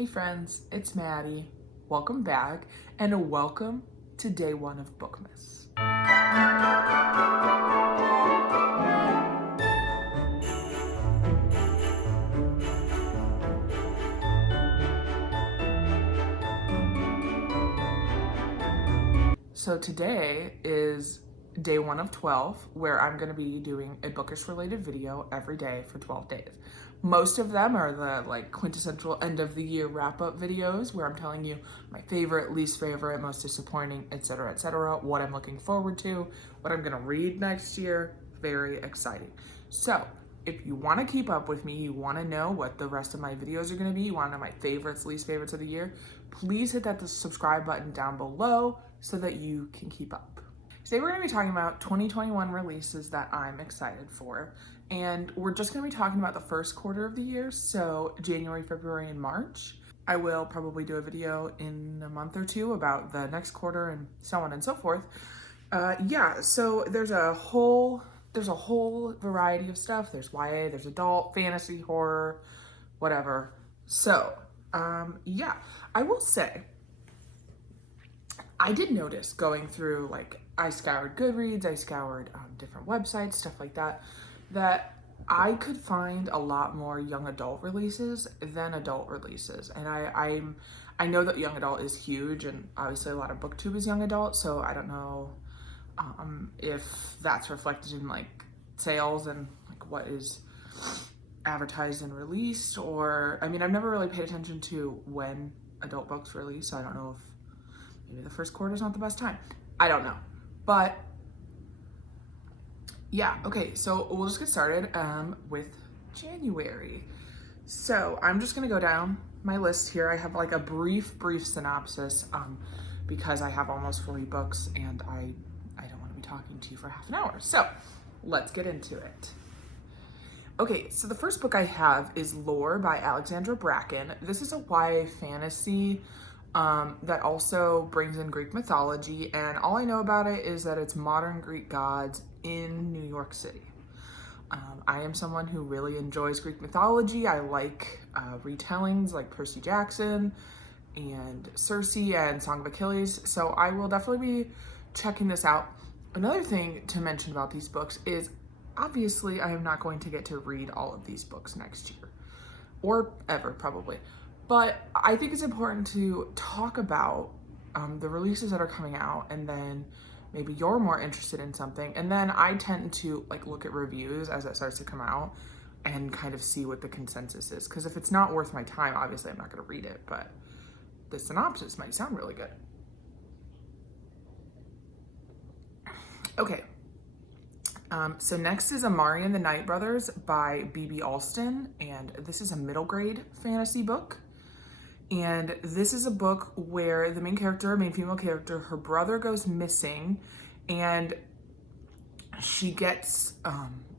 Hey friends, it's Maddie. Welcome back and welcome to day one of Bookmas. So today is day one of 12, where I'm going to be doing a bookish related video every day for 12 days. Most of them are the quintessential end of the year wrap up videos where I'm telling you my favorite, least favorite, most disappointing, etc., what I'm looking forward to, what I'm going to read next year. Very exciting. So if you want to keep up with me, you want to know what the rest of my videos are going to be, you want to know my favorites, least favorites of the year, please hit that subscribe button down below so that you can keep up. Today we're going to be talking about 2021 releases that I'm excited for, and we're just going to be talking about the first quarter of the year, so January, February, and March. I will probably do a video in a month or two about the next quarter and so on and so forth. So there's a whole variety of stuff. There's YA, there's adult, fantasy, horror, whatever. So, I will say, I did notice going through, I scoured Goodreads, I scoured different websites, stuff like that, that I could find a lot more young adult releases than adult releases. And I know that young adult is huge, and obviously a lot of BookTube is young adult, so I don't know if that's reflected in sales and what is advertised and released, or I've never really paid attention to when adult books release, so I don't know if maybe the first quarter is not the best time. I don't know. But yeah, okay, so we'll just get started with January. So I'm just gonna go down my list here. I have a brief synopsis because I have almost 40 books and I don't want to be talking to you for half an hour. So let's get into it. Okay, so the first book I have is Lore by Alexandra Bracken. This is a YA fantasy that also brings in Greek mythology, and all I know about it is that it's modern Greek gods in New York City. I am someone who really enjoys Greek mythology. I like retellings like Percy Jackson and Circe and Song of Achilles, so I will definitely be checking this out. Another thing to mention about these books is obviously I am not going to get to read all of these books next year, or ever probably. But I think it's important to talk about the releases that are coming out, and then maybe you're more interested in something. And then I tend to look at reviews as it starts to come out and kind of see what the consensus is. Because if it's not worth my time, obviously I'm not going to read it, but the synopsis might sound really good. Okay. So next is Amari and the Night Brothers by B.B. Alston, and this is a middle grade fantasy book. And this is a book where the main female character, her brother goes missing, and she gets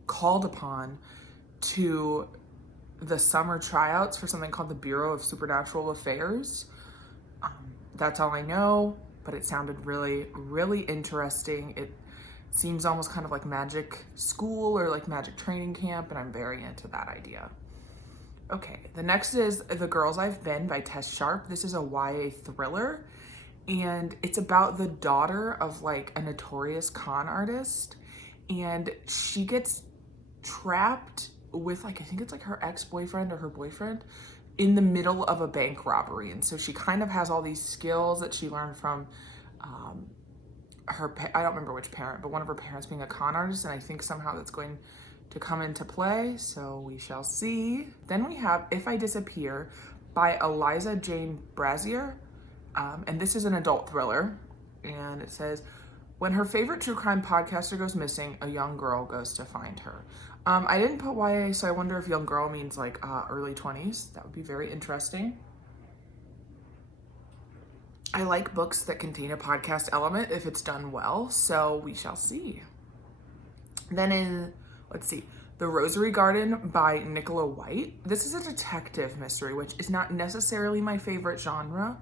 called upon to the summer tryouts for something called the Bureau of Supernatural Affairs. That's all I know, but it sounded really, really interesting. It seems almost kind of like magic school or magic training camp, and I'm very into that idea. Okay, the next is The Girls I've Been by Tess Sharp. This is a YA thriller, and it's about the daughter of a notorious con artist, and she gets trapped with I think it's her ex-boyfriend or her boyfriend in the middle of a bank robbery. And so she kind of has all these skills that she learned from I don't remember which parent, but one of her parents being a con artist, and I think somehow that's going to come into play, so we shall see. Then we have If I Disappear by Eliza Jane Brazier, and this is an adult thriller, and it says, when her favorite true crime podcaster goes missing, a young girl goes to find her. I didn't put YA, so I wonder if young girl means early 20s. That would be very interesting. I like books that contain a podcast element if it's done well, so we shall see. Then let's see, The Rosary Garden by Nicola White. This is a detective mystery, which is not necessarily my favorite genre,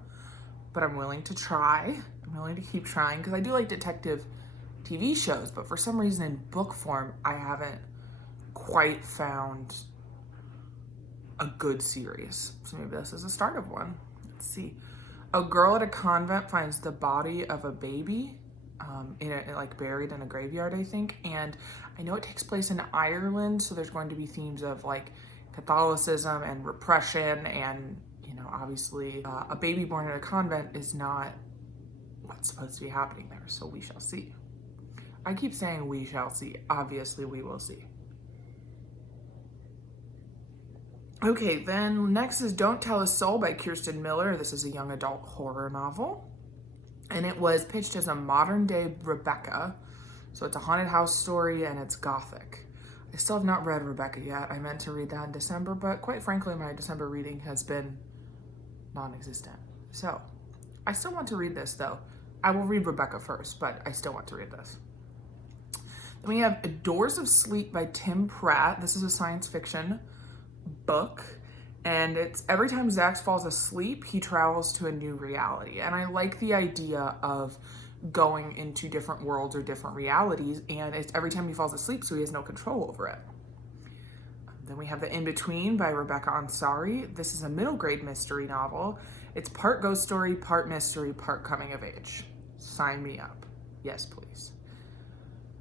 but I'm willing to try. I'm willing to keep trying because I do like detective TV shows, but for some reason in book form, I haven't quite found a good series. So maybe this is the start of one. Let's see. A girl at a convent finds the body of a baby like buried in a graveyard, I think. And I know it takes place in Ireland, so there's going to be themes of like Catholicism and repression, and obviously a baby born in a convent is not what's supposed to be happening there, so we shall see. I keep saying we shall see. Obviously, we will see. Okay, then next is Don't Tell a Soul by Kirsten Miller. This is a young adult horror novel, and it was pitched as a modern day Rebecca. So it's a haunted house story, and it's gothic. I still have not read Rebecca yet. I meant to read that in December, but quite frankly, my December reading has been non-existent. So I still want to read this, though. I will read Rebecca first, but I still want to read this. Then we have Doors of Sleep by Tim Pratt. This is a science fiction book, and it's every time Zax falls asleep, he travels to a new reality. And I like the idea of going into different worlds or different realities, and it's every time he falls asleep, so he has no control over it. Then we have The In-Between by Rebecca Ansari. This is a middle grade mystery novel. It's part ghost story, part mystery, part coming of age. Sign me up. Yes, please.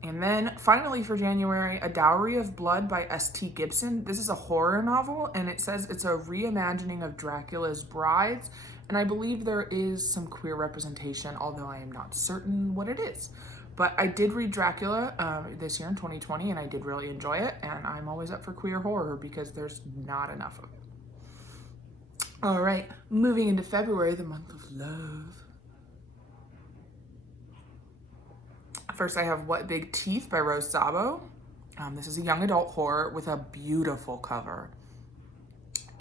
And then finally for January, A Dowry of Blood by S.T. Gibson. This is a horror novel, and it says it's a reimagining of Dracula's Brides. And I believe there is some queer representation, although I am not certain what it is. But I did read Dracula this year in 2020, and I did really enjoy it. And I'm always up for queer horror because there's not enough of it. All right, moving into February, the month of love. First, I have What Big Teeth by Rose Sabo. This is a young adult horror with a beautiful cover.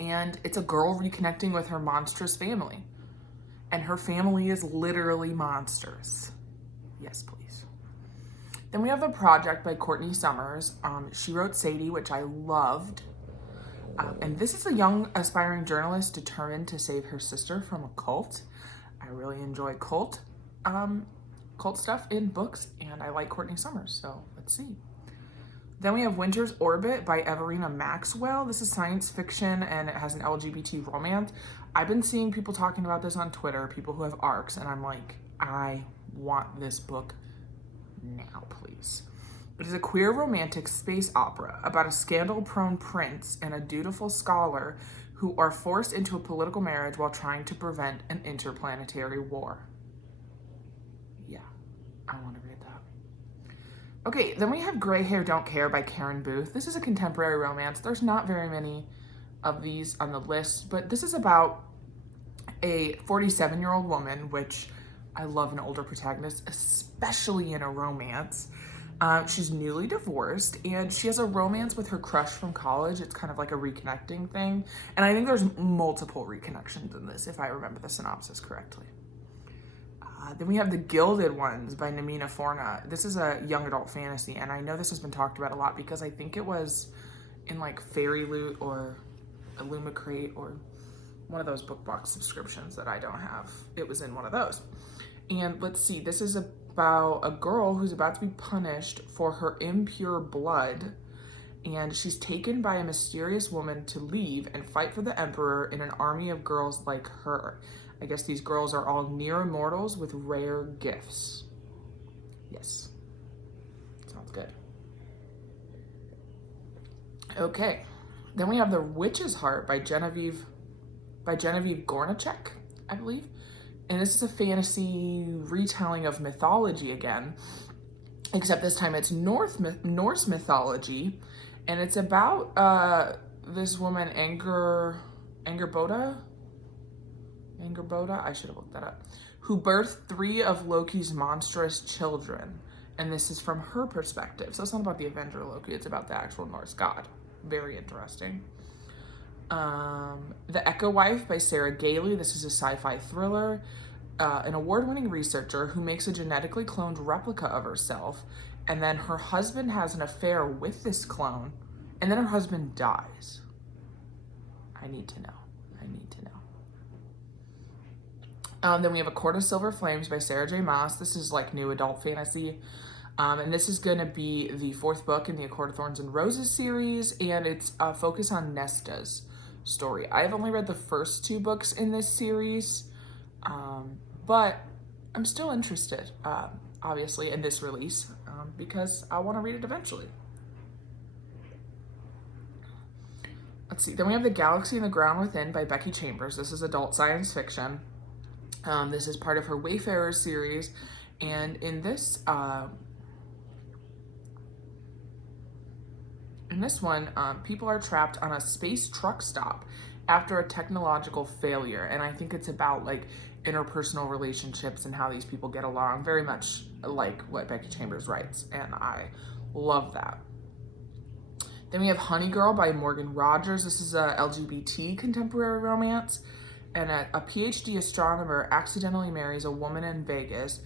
And it's a girl reconnecting with her monstrous family. And her family is literally monsters. Yes, please. Then we have The Project by Courtney Summers. She wrote Sadie, which I loved. And this is a young aspiring journalist determined to save her sister from a cult. I really enjoy cult stuff in books, and I like Courtney Summers, so let's see. Then we have Winter's Orbit by Everina Maxwell. This is science fiction, and it has an LGBT romance. I've been seeing people talking about this on Twitter, people who have ARCs, and I'm like, I want this book now, please. It is a queer romantic space opera about a scandal-prone prince and a dutiful scholar who are forced into a political marriage while trying to prevent an interplanetary war. Yeah, I want to read that. Okay, then we have Gray Hair Don't Care by Karen Booth. This is a contemporary romance. There's not very many of these on the list, but this is about a 47-year-old woman, which I love an older protagonist, especially in a romance. She's newly divorced, and she has a romance with her crush from college. It's kind of like a reconnecting thing. And I think there's multiple reconnections in this, if I remember the synopsis correctly. Then we have The Gilded Ones by Namina Forna. This is a young adult fantasy, and I know this has been talked about a lot because I think it was in like Fairy Loot or Illumicrate or one of those book box subscriptions that I don't have. It was in one of those. And let's see, this is about a girl who's about to be punished for her impure blood, and she's taken by a mysterious woman to leave and fight for the emperor in an army of girls like her. I guess these girls are all near immortals with rare gifts. Yes. Sounds good. Okay. Then we have The Witch's Heart by Genevieve Gornichek, I believe. And this is a fantasy retelling of mythology again, except this time it's Norse mythology, and it's about this woman, Angerboda, I should have looked that up, who birthed 3 of Loki's monstrous children, and this is from her perspective. So it's not about the Avenger Loki, it's about the actual Norse god. Very interesting. The Echo Wife by Sarah Gailey. This is a sci-fi thriller. An award-winning researcher who makes a genetically cloned replica of herself, and then her husband has an affair with this clone, and then her husband dies. I need to know. Then we have A Court of Silver Flames by Sarah J. Maas. This is like new adult fantasy. And this is going to be the 4th book in the A Court of Thorns and Roses series, and it's a focus on Nestas. story. I've only read the first 2 books in this series, but I'm still interested, obviously, in this release because I want to read it eventually. Let's see. Then we have The Galaxy and the Ground Within by Becky Chambers. This is adult science fiction. This is part of her Wayfarer series, and in this one, people are trapped on a space truck stop after a technological failure, and I think it's about like interpersonal relationships and how these people get along, very much like what Becky Chambers writes, and I love that. Then we have Honey Girl by Morgan Rogers. This is a LGBT contemporary romance, and a PhD astronomer accidentally marries a woman in Vegas.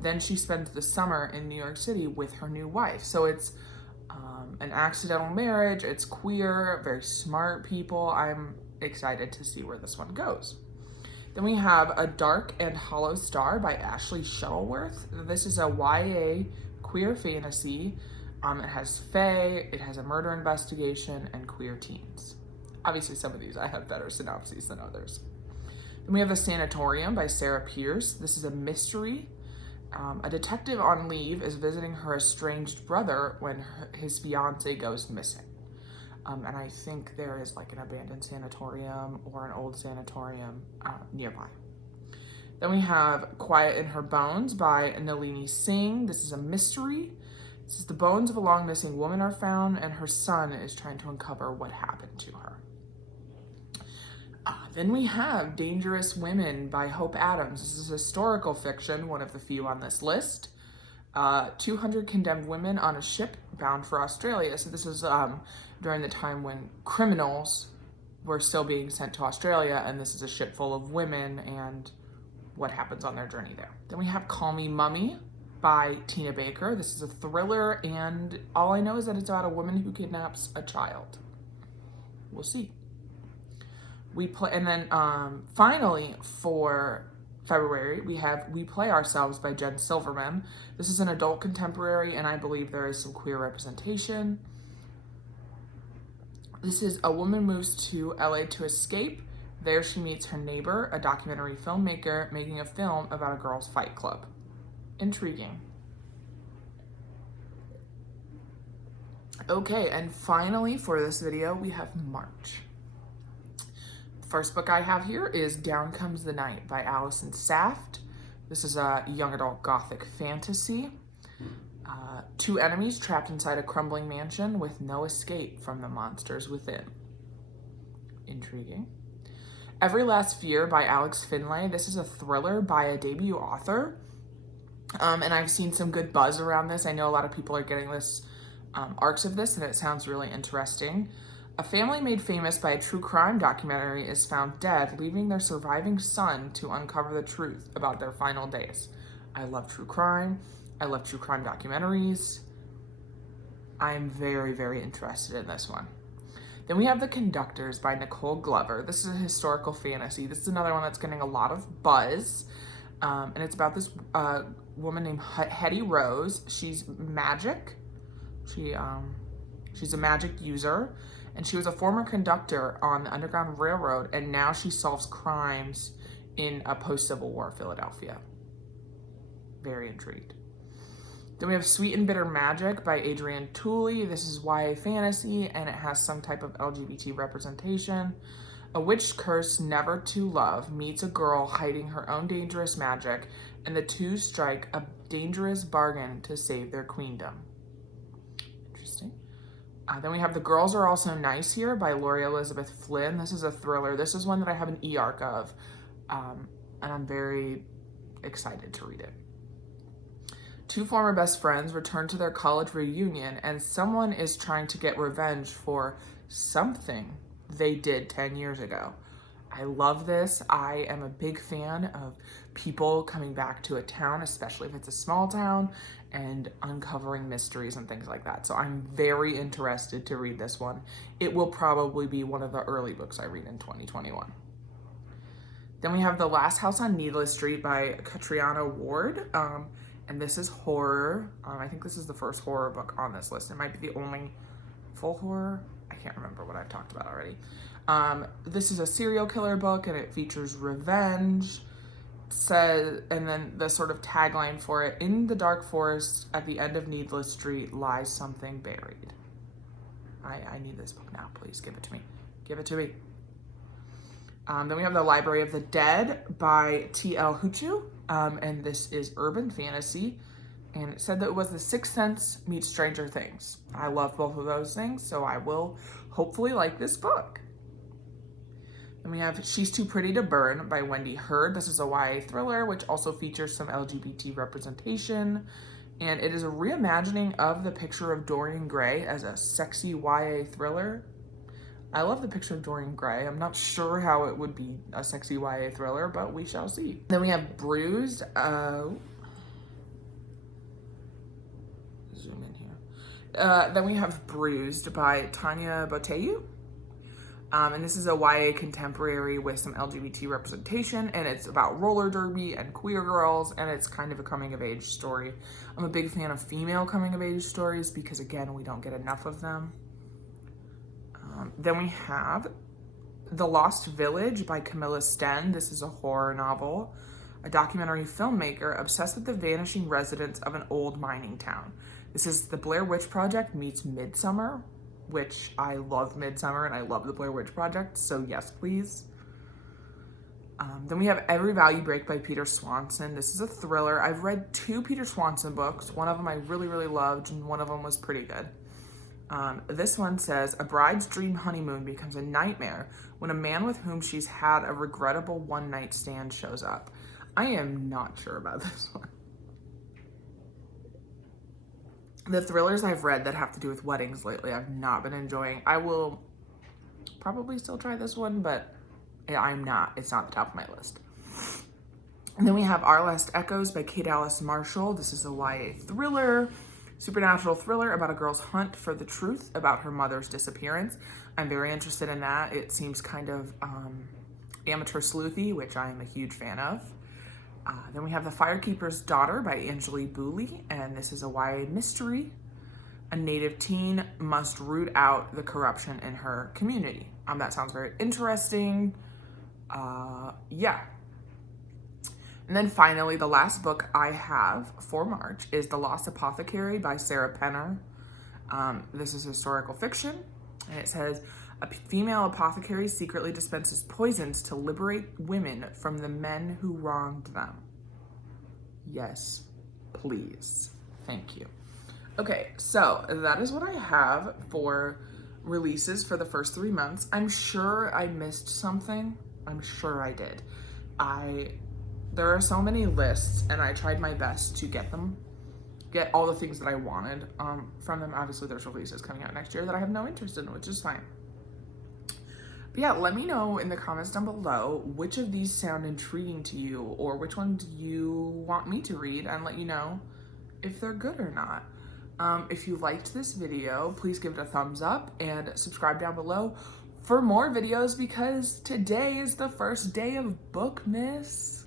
Then she spends the summer in New York City with her new wife. So it's an accidental marriage, it's queer, very smart people. I'm excited to see where this one goes. Then we have A Dark and Hollow Star by Ashley Shuttleworth. This is a YA queer fantasy. It has fae, it has a murder investigation, and queer teens. Obviously, some of these I have better synopses than others. Then we have The Sanatorium by Sarah Pierce. This is a mystery. A detective on leave is visiting her estranged brother when his fiance goes missing. And I think there is like an abandoned sanatorium or an old sanatorium nearby. Then we have Quiet in Her Bones by Nalini Singh. This is a mystery. This is the bones of a long missing woman are found, and her son is trying to uncover what happened to her. Then we have Dangerous Women by Hope Adams. This is historical fiction, one of the few on this list. 200 condemned women on a ship bound for Australia. So this is during the time when criminals were still being sent to Australia, and this is a ship full of women and what happens on their journey there. Then we have Call Me Mummy by Tina Baker. This is a thriller, and all I know is that it's about a woman who kidnaps a child. We'll see. And then finally for February, we have We Play Ourselves by Jen Silverman. This is an adult contemporary, and I believe there is some queer representation. This is a woman moves to LA to escape. There she meets her neighbor, a documentary filmmaker, making a film about a girls' fight club. Intriguing. Okay, and finally for this video, we have March. First book I have here is Down Comes the Night by Allison Saft. This is a young adult gothic fantasy. 2 enemies trapped inside a crumbling mansion with no escape from the monsters within. Intriguing. Every Last Fear by Alex Finlay. This is a thriller by a debut author. And I've seen some good buzz around this. I know a lot of people are getting this arcs of this, and it sounds really interesting. A family made famous by a true crime documentary is found dead, leaving their surviving son to uncover the truth about their final days. I love true crime. I love true crime documentaries. I'm very, very interested in this one. Then we have The Conductors by Nicole Glover. This is a historical fantasy. This is another one that's getting a lot of buzz. And it's about this woman named Hetty Rose. She's magic. She's a magic user. And she was a former conductor on the Underground Railroad, and now she solves crimes in a post-Civil War Philadelphia. Very intrigued. Then we have Sweet and Bitter Magic by Adrienne Tooley. This is YA fantasy, and it has some type of LGBT representation. A witch cursed never to love meets a girl hiding her own dangerous magic, and the two strike a dangerous bargain to save their queendom. Interesting. Then we have The Girls Are Also Nice Here by Lori Elizabeth Flynn. This is a thriller. This is one that I have an e-arc of, and I'm very excited to read it. 2 former best friends return to their college reunion, and someone is trying to get revenge for something they did 10 years ago. I love this. I am a big fan of people coming back to a town, especially if it's a small town, and uncovering mysteries and things like that. So I'm very interested to read this one. It will probably be one of the early books I read in 2021. Then we have The Last House on Needless Street by Catriona Ward. And this is horror. I think this is the first horror book on this list. It might be the only full horror. I can't remember what I've talked about already. This is a serial killer book and it features revenge. Says, and then the sort of tagline for it: in the dark forest at the end of Needless Street lies something buried. I need this book now. Please give it to me. Give it to me. Then we have The Library of the Dead by T.L. Huchu. And this is urban fantasy. And it said that it was The Sixth Sense meets Stranger Things. I love both of those things, so I will hopefully like this book. Then we have She's Too Pretty to Burn by Wendy Hurd. This is a YA thriller, which also features some LGBT representation. And it is a reimagining of The Picture of Dorian Gray as a sexy YA thriller. I love The Picture of Dorian Gray. I'm not sure how it would be a sexy YA thriller, but we shall see. Then we have Bruised. Zoom in here. Then we have Bruised by Tanya Boteyu. And this is a YA contemporary with some LGBT representation, and it's about roller derby and queer girls, and it's kind of a coming of age story. I'm a big fan of female coming of age stories because, again, we don't get enough of them. Then we have The Lost Village by Camilla Sten. This is a horror novel. A documentary filmmaker obsessed with the vanishing residents of an old mining town. This is the Blair Witch Project meets Midsommar, which I love Midsommar and I love the Blair Witch Project, so yes, please. Then we have Every Value Break by Peter Swanson. This is a thriller. I've read 2 Peter Swanson books. One of them I really, really loved, and one of them was pretty good. This one says, a bride's dream honeymoon becomes a nightmare when a man with whom she's had a regrettable one-night stand shows up. I am not sure about this one. The thrillers I've read that have to do with weddings lately, I've not been enjoying. I will probably still try this one, but I'm not. It's not the top of my list. And then we have Our Last Echoes by Kate Alice Marshall. This is a YA thriller, supernatural thriller about a girl's hunt for the truth about her mother's disappearance. I'm very interested in that. It seems kind of amateur sleuthy, which I am a huge fan of. Then we have The Firekeeper's Daughter by Angeli Booley, and this is a YA mystery. A native teen must root out the corruption in her community. That sounds very interesting. Yeah. And then finally, the last book I have for March is The Lost Apothecary by Sarah Penner. This is historical fiction, and it says, a female apothecary secretly dispenses poisons to liberate women from the men who wronged them. Yes, please. Thank you. Okay, so that is what I have for releases for the first 3 months. I'm sure I missed something. I'm sure I did. There are so many lists, and I tried my best to get all the things that I wanted from them. Obviously, there's releases coming out next year that I have no interest in, which is fine. But yeah, let me know in the comments down below which of these sound intriguing to you, or which one do you want me to read, and let you know if they're good or not. If you liked this video, please give it a thumbs up and subscribe down below for more videos, because today is the first day of Bookmas.